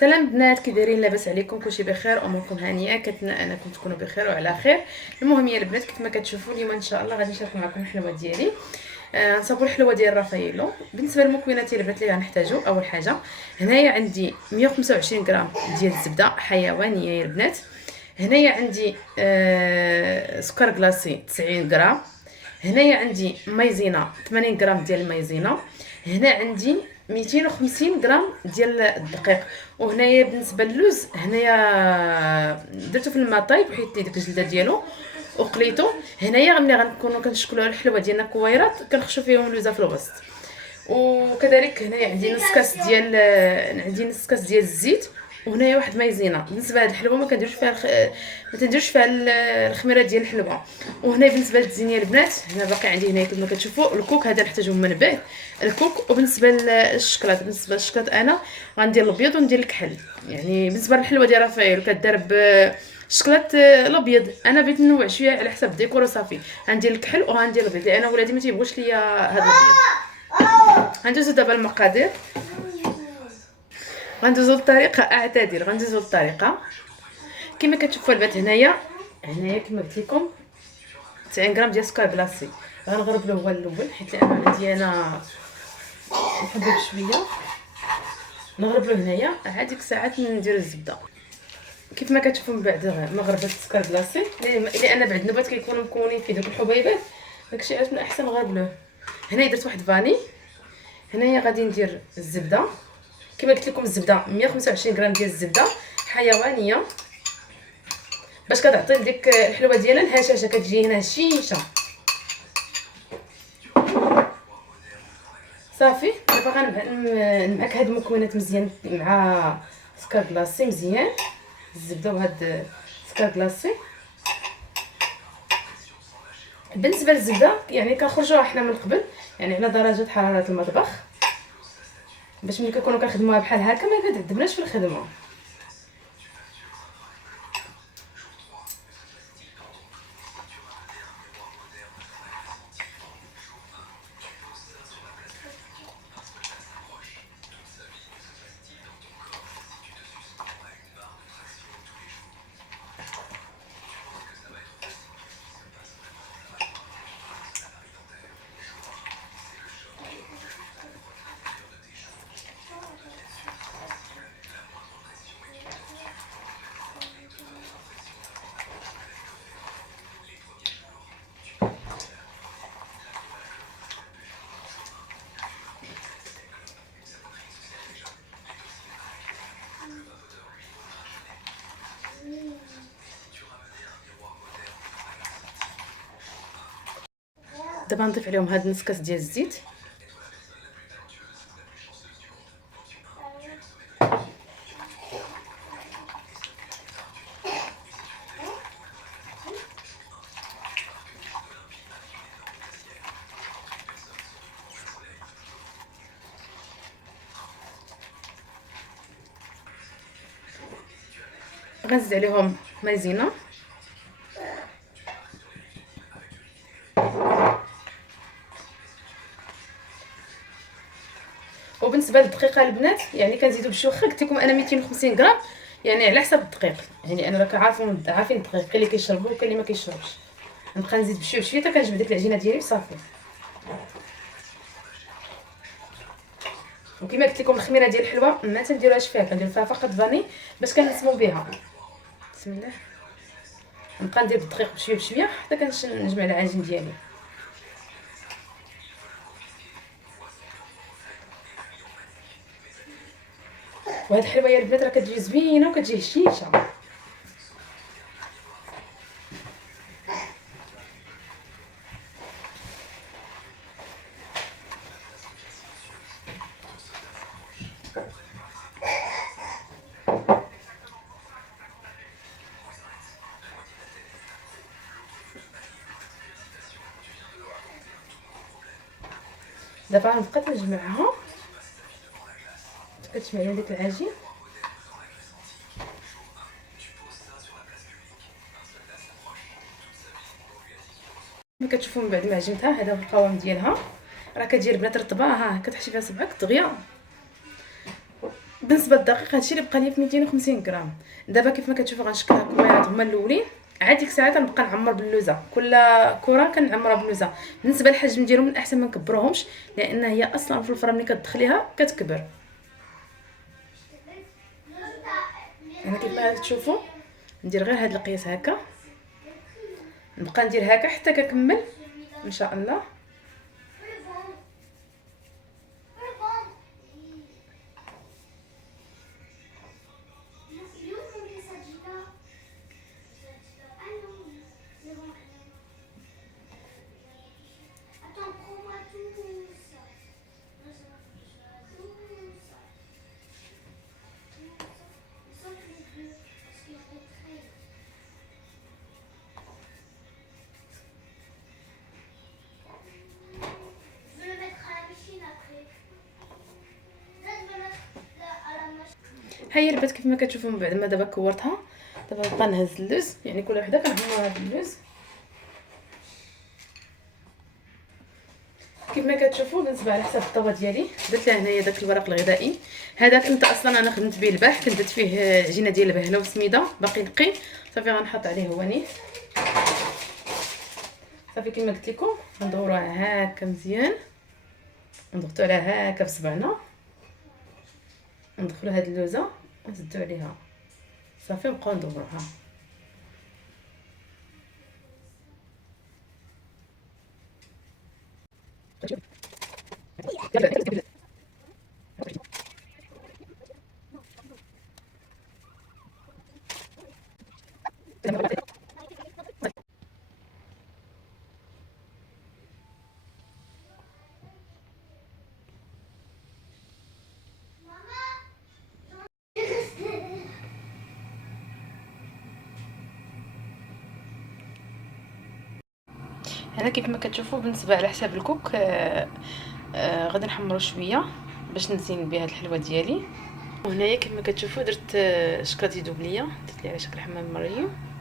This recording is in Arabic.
سلام بنات، كي دايرين؟ لاباس عليكم؟ كلشي بخير؟ اموركم هانيه؟ كنتمنى انكم تكونوا بخير وعلى خير. المهم يا البنات، كيف ما كتشوفوا اليوم ان شاء الله غادي نشارك معكم الحلوه ديالي. نصاوبوا الحلوه ديال رافايلو. بالنسبه للمكونات يا البنات اللي غنحتاجو، اول حاجه هنايا عندي 125 غرام ديال الزبده حيوانيه يا البنات. هنايا عندي سكر كلاصي 90 غرام. هنايا عندي مايزينا 80 غرام ديال المايزينا. هنا عندي 250 غرام ديال الدقيق. وهنايا بالنسبه للوز، هنايا درتو في الماء طايب وحيت لي ديك الجلده ديالو وقليتو. هنايا ملي غنكونوا كنشكلوا الحلوه ديالنا كويرات كنخشوا فيهم اللوزه في الوسط. وكذلك هنايا عندي نص كاس ديال الزيت. وهنايا واحد مايزينا. بالنسبه لهاد الحلوه ما تنديروش فيها الخميره ديال الحلوه. وهنا بالنسبه للتزيين البنات، هنا باقي عندي هنا كما كتشوفوا الكوك، هذا نحتاجو من بعد الكوك. وبالنسبه للشكلاط انا غندير الابيض وندير الكحل. يعني بالنسبه للحلوه ديال رافائيل كدار بالشكلاط الابيض، انا بغيت ننوع شويه على حسب الديكور وصافي. غندير الكحل وغندير الابيض لان ولادي ما تيبغوش ليا هذا الابيض. غندوزو دابا المقادير. غندوزو للطريقه كما كتشوفوا البنات. هنايا كما قلت لكم 90 غرام ديال السكر كلاصي. غنغرب له هو الاول حيت انا عندي نحبه بشويه. نغرب له هنايا عاد ديك الساعات ندير الزبده. كيف ما كتشوفوا من بعد ما غربت السكر كلاصي لان بعد النبات كيكونوا مكونين فيه دوك الحبيبات، داكشي علاش من احسن نغرب له. هنايا درت واحد فاني. هنايا غادي ندير الزبده. كما قلت لكم الزبده 125 غرام ديال الزبده حيوانيه باش كتعطي ديك الحلوه ديالها الهشاشه، كتجي هنا هشيشه. صافي دابا غنمعك هاد المكونات مزيان مع سكر كلاصي مزيان، الزبده وهاد سكر كلاصي. بالنسبه للزبده يعني كنخرجوها حنا من قبل، يعني على درجه حراره المطبخ، باش ملي كنكونوا كنخدموها بحال هكا ما كتعذبناش في الخدمه. دابا نضيف عليهم هاد نص كاس ديال الزيت. غنزيد عليهم مايزينا. وبالنسبه للدقيقه البنات يعني كنزيدو بشي، واخا قلت لكم انا 250 غرام، يعني على حسب الدقيق. يعني انا راك عارفين الدقيق، كاين اللي كيشربو وكاين اللي ما كيشربش. نبقى نزيد بشويه بشويه حتى كنجبد ديك العجينه ديالي صافي. وكما قلت لكم الخميره ديال الحلوه ما تنديروهاش فيها، كندير فيها فقط فاني باش كنسمو بها. بسم الله. نبقى ندير بالدقيق بشويه بشويه حتى كنجمع العجين ديالي. وهاد الحلوه يا البنات راه كتجي زوينه وكتجي هشيشه. دابا غنبقى تنجمعها، كتجمع لي داك العجين. ملي كتشوفوا من بعد ما عجنتها، هذا هو القوام ديالها. راه كتجي البنات رطبه، ها كتحشي فيها صبعك دغيا بالنسبه للدقيق هادشي اللي بقى لي في 250 غرام. دابا كيف ما كتشوفوا غنشكلها كويرات هما الاولين، عاد ديك الساعه غنبقى نعمر باللوزه، كل كره كنعمرها باللوزه. بالنسبه للحجم ديالهم من الاحسن ما نكبروهمش، لان هي اصلا في الفرن ملي كتدخليها كتكبر. انا كيف ما تشوفوا ندير غير هاد القياس هكا، نبقى ندير هكا حتى كنكمل ان شاء الله. هيا البنات كيف ما كتشوفوا من بعد ما دابا كورتها، دابا نبقى نهز اللوز، يعني كل وحده كنعمرها باللوز. كيف ما كتشوفوا بالنسبه على حساب الطابه ديالي درت لها هنايا داك الورق الغذائي. هذا كنت اصلا انا خدمت به البارح، كنت درت فيه عجينه ديال البهله وسميده باقي نقي، صافي غنحط عليه هو نيت. صافي كما قلت لكم غندوروها هكا مزيان، نضغطو عليها هكا بصبعنا، ندخلو هاد اللوزه ونزدو عليها، صافي نبقاو ندوروها. هنا كيف ما كتشوفوا بالنسبه على حساب الكوك غادي نحمرو شويه باش نزين بها الحلوه ديالي. وهنايا كيف ما كتشوفوا درت شكلاطي دوبليه، درت ليه على شكل حمام مريم.